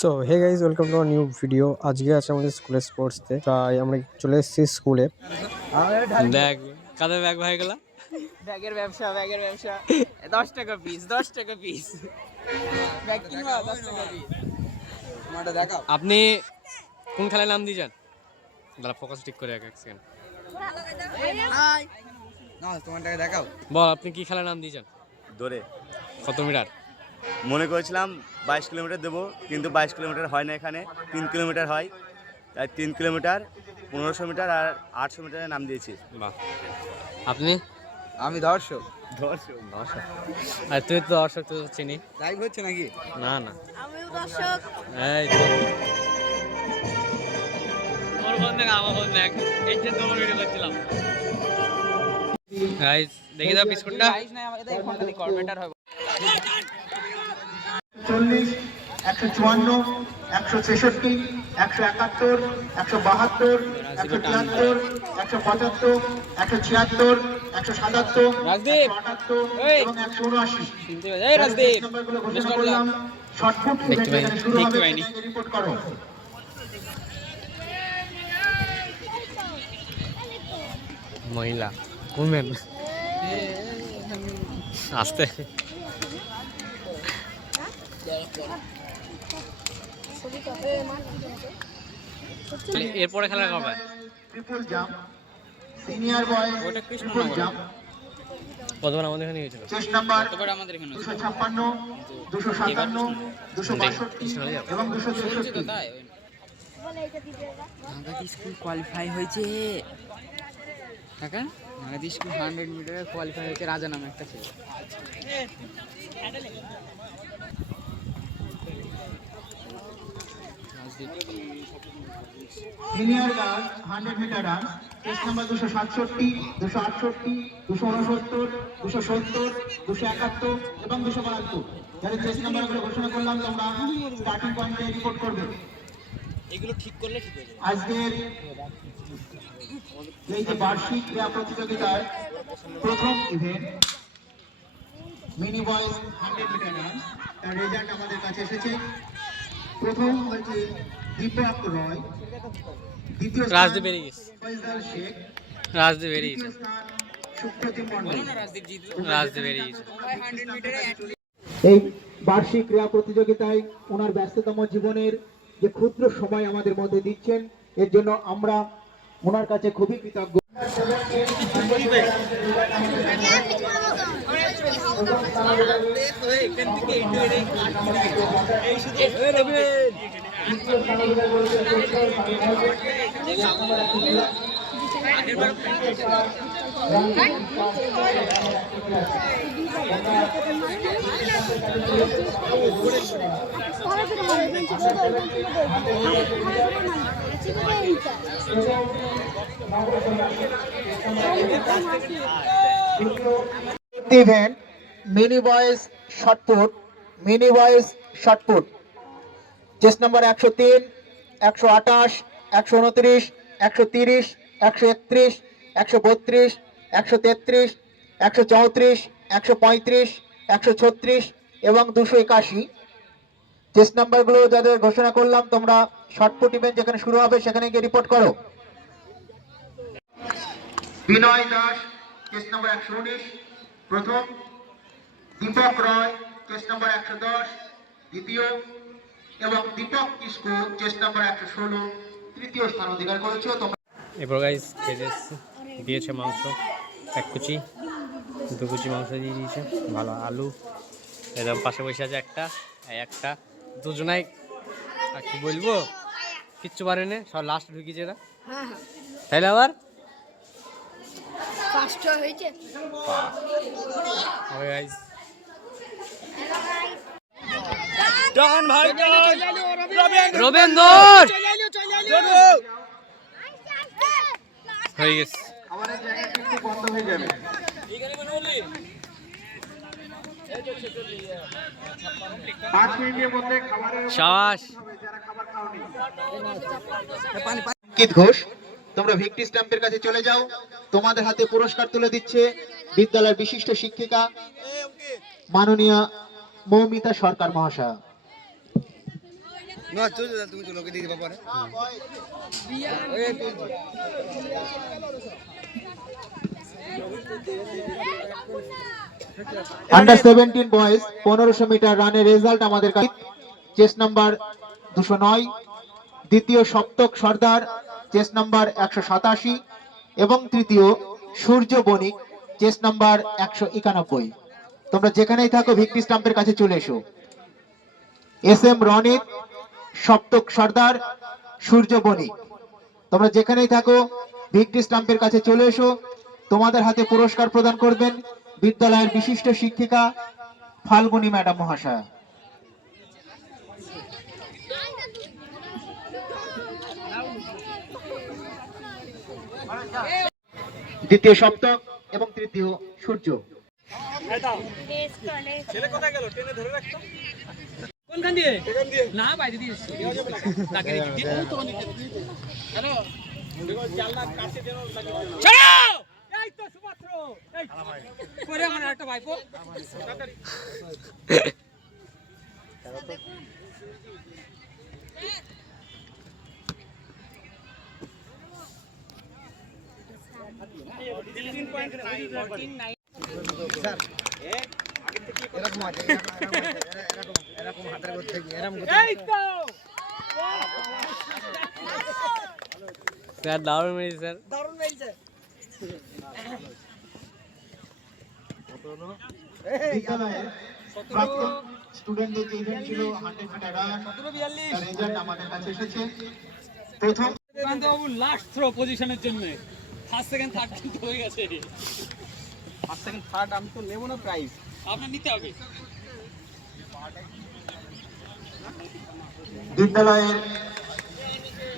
So hey guys welcome to new video. আজকে আছে আমাদের স্কুলের স্পোর্টস ডে, তাই আমরা চলে এসেছি স্কুলে। ব্যাগ কাদের ব্যাগ হয়ে গেল? ব্যাগের ব্যবসা 10 টাকা পিস 10 টাকা পিস ব্যাগ কিনবা 10 টাকা পিস। আমারটা দেখাও। আপনি কোন খেলায় নাম দিয়েছেন? দাঁড়া ফোকাস ঠিক করে এক সেকেন্ড। না তোমারটাকে দেখাও। বল আপনি কি খেলায় নাম দিয়েছেন? দৌড়ে কত মিটার? মনে করেছিলাম 22 কিলোমিটার দেবো, কিন্তু 22 কিলোমিটার হয় না, এখানে 3 কিলোমিটার হয়। তাই 3 কিলোমিটার 1500 মিটার আর 800 মিটারে নাম দিয়েছি। বাহ। আপনি? আমি দর্শক। দর্শক। আর তুই তো দর্শক, তো চিনি। লাইভ হচ্ছে নাকি? না না, আমিও দর্শক। এই তোর ফোন দেখ, আমার ফোন দেখ, এই যে তোমার ভিডিও করছিলাম। গাইস দেখি দাও বিস্কুটটা। গাইস না আমাদের এই ফোনটা দিয়ে কর বেটার হবে। 40, 154, 166, 171, 172, 173, 175, 176, 177, রাজদীপ, 178 এই। এবং 179। এই রাজদীপ, নাম্বারগুলো মিস ঘোষণা করলাম। করলাম। শর্টফুট দেখতে ইভেন্ট এখানে শুরু দেখতে হবে, পাইনি। রিপোর্ট করো। মহিলা উমেন আসতে এরপরে খেলা কবে? ট্রিপল জাম্প, সিনিয়র বয়েজ ওটা ট্রিপল কৃষ্ণনগর। জাম্প, কতবার আমাদের এখানে হয়েছিল? চেস্ট নাম্বার কতবার আমাদের এখানে হচ্ছে? 256, 257, 262 এবং 263। তাই ঢাকা স্কুল কোয়ালিফাই হয়েছে। কাকা ঢাকা স্কুল 100 মিটারে কোয়ালিফাই হয়েছে, রাজা নামে একটা ছেলে। Senior girls 100 metre run, test number 267, 268, 269, 270, 271 এবং 272। যাদের টেস্ট নাম্বারগুলো ঘোষণা করলাম, তোমরা স্টার্টিং পয়েন্টে রিপোর্ট করবে। এগুলো ঠিক করলে ঠিক হবে। আজকের এই যে বার্ষিক ক্রীড়া প্রতিযোগিতার প্রথম event mini boys 100 metre run, তার রেজাল্ট আমাদের কাছে এসেছে। প্রথম হয়েছে দীপক রয়, দ্বিতীয় স্থান রাজদীপ বেরিয়ে গেছে। ফয়সাল শেখ, রাজদীপ বেরিয়ে তৃতীয় গেছে। স্থান সুপ্রতিম মণ্ডল। বলো না রাজদীপ জিতবে। রাজদীপ বেরিয়ে গেছে। ভাই 100 মিটারে এই বার্ষিক ক্রীড়া প্রতিযোগিতায় ওনার ব্যস্ততম জীবনের যে ক্ষুদ্র সময় আমাদের মধ্যে দিচ্ছেন, এর জন্য আমরা ওনার কাছে খুবই কৃতজ্ঞ। Event mini boys shot put, mini boys shot put, chest number 103, 128, 129, 130, 131, 132, 133, 134, 135, 136 এবং 281। চেস্ট নাম্বারগুলো যাদের ঘোষণা করলাম, তোমরা শর্টপুট ইভেন্ট যেখানে শুরু হবে সেখানে গিয়ে রিপোর্ট করো। বিনয় দাস, চেস্ট নাম্বার 119 প্রথম, দীপক রয় চেস্ট নাম্বার 110 দ্বিতীয় এবং দীপক কিসকো চেস্ট নাম্বার 116 তৃতীয় স্থান অধিকার করেছে। তোমরা এরপর গাইস খেতে দিয়েছে মাংস, এক কুচি 2 কুচি মাংস দিয়ে দিয়েছে, ভালো আলু, একদম পাশে বসে আছে একটা একটা দুজনাই। আর কি বলবো, কিচ্ছু পারে না, সব লাস্ট ঢুকিয়েছে এরা। তাইলে আবার ফার্স্ট হয়েছে। হবে গাইস। ডন ভাই রবীন্দ্র হয়ে গেছে। আমাদের জায়গা কিন্তু বন্ধ হয়ে যাবে। পাঁচ মিনিটের মধ্যে খাবারের সাবাস। যারা খাবার খাওনি। পানি অঙ্কিত ঘোষ, তোমরা ভিক্টি স্ট্যাম্পের কাছে চলে যাও। তোমাদের হাতে পুরস্কার তুলে দিচ্ছে বিদ্যালয়ের বিশিষ্ট শিক্ষিকা মাননীয় মৌমিতা সরকার মহাশয়া। না চলো তুমি চলো ওকে দিয়ে দিবা পরে আন্ডার 17 বয়েজ 1500 মিটার রানের রেজাল্ট আমাদের কাছে। চেস নাম্বার 209, দ্বিতীয় সপ্তক সর্দার চেস নাম্বার 187 এবং তৃতীয় সূর্য বণিক চেস নাম্বার 191। তোমরা যেখানেই থাকো ভিক্টি স্টাম্পের কাছে চলে এসো। এস এম রনিত, সপ্তক সর্দার, সূর্য বণিক, তোমরা যেখানেই থাকো ভিক্টি স্টাম্পের কাছে চলে এসো। তোমাদের হাতে পুরস্কার প্রদান করবেন বিদ্যালয়ের বিশিষ্ট শিক্ষিকা ফাল্গুনী ম্যাডাম মহাশয়া। দ্বিতীয় সপ্তক এবং তৃতীয় সূর্য। কোনখান দিয়ে না বাইরে দিয়ে এসছি তাকে রেখে হ্যালো জালনা কাছে দেন ছাড়ো এই তো সুমাত্র এই করে আমার একটা ভাইপো তাড়াতাড়ি এরকম আছে এরকম হাতের করতে গিয়ে এরকম এই তো স্যার দারুণ মেরেছে স্যার। দারুণ মেরেছে বিদ্যালয়ের প্রাক্তন স্টুডেন্টদের যে ইভেন্ট ছিল 100 মিটার রান, 42 তার রেজাল্ট আমাদের কাছে এসেছে। প্রথম বাবু লাস্ট থ্রো পজিশনের জন্য ফার্স্ট সেকেন্ড থার্ড কিন্তু হয়ে গেছে ফার্স্ট সেকেন্ড থার্ড আমি তো নেব না প্রাইজ আপনার নিতে হবে বিদ্যালয়ের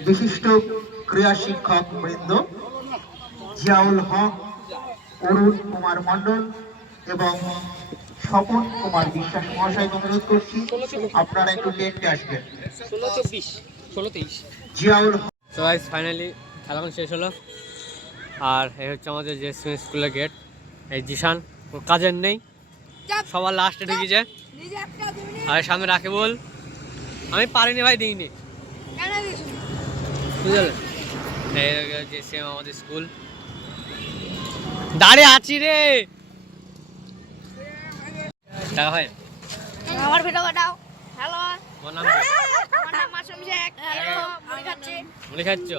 বিশিষ্ট ক্রীড়া শিক্ষক বৃন্দ জিয়াউল হক, অরুণ কুমার মণ্ডল এবং স্বপন কুমার বিশ্বাস মহাশয়কে অনুরোধ করছি আপনারা একটু টেন্টে আসবেন। 16-24 16-23 জিয়াউল হক, তো গাইস ফাইনালি খেলা এখন শেষ হলো। আর এই হচ্ছে আমাদের যে স্কুলের গেট। এই জিশান ওর কাজের নেই, সবার লাস্টে ঢুকিয়েছে। আর সামনে রাখে বল, আমি পারিনি ভাই, দিইনি বুঝলেন। এই যে সেম আমাদের স্কুল, দাঁড়িয়ে আছি রে টাকা ভাই। আমার ভিডিও কাটাও। হ্যালো, তোমার নাম আমার নাম মাসুম শেখ। হ্যালো, মুড়ি খাচ্ছি। মনে খাচ্ছ?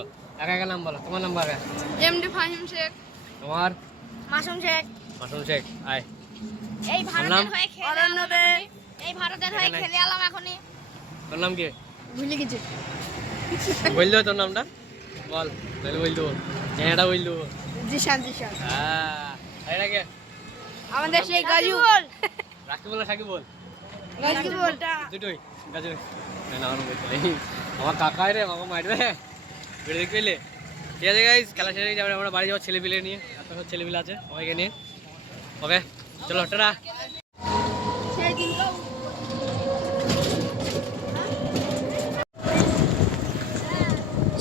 একা একা নাম বলো, তোমার নাম আগে। এমডি ফাহিম শেখ। তোমার মাসুম শেখ। মাসুম শেখ। আয় এই নাম? ভারতের হয়ে খেলে এলাম এখনই। এই ভারতের হয়ে খেলে এলাম এখনই। তোর নাম কি? ভুলে গেছি। বল দেবো তোর নামটা, বল। তাহলে বল দেবো, এটা বল দেবো। জিশান জিশান। হ্যাঁ, এটা কে? আমাদের সেই গাজু। রাখি বল না সাকি বল? গাজু বলটা। দুটোই গাজু। না আমার বলতে নেই, আমার কাকাই রে, মামা মারবে ভিডিও দেখতে পেলে। ঠিক আছে গাইস, খেলা শেষ হয়ে যাবে, আমরা বাড়ি যাবো ছেলে পিলে নিয়ে। এত সব ছেলে পিলে আছে সবাইকে নিয়ে। ওকে চলো টাটা। সেই দিনকাও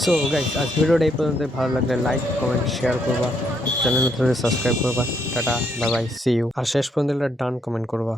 সো গাইস আজ ভিডিওটা এই পর্যন্ত। ভালো লাগলে লাইক কমেন্ট শেয়ার করবা, চ্যানেল নতুন সাবস্ক্রাইব করবা। Tata bye bye, see you. আর শেষ পর্যন্ত ডান কমেন্ট করবা।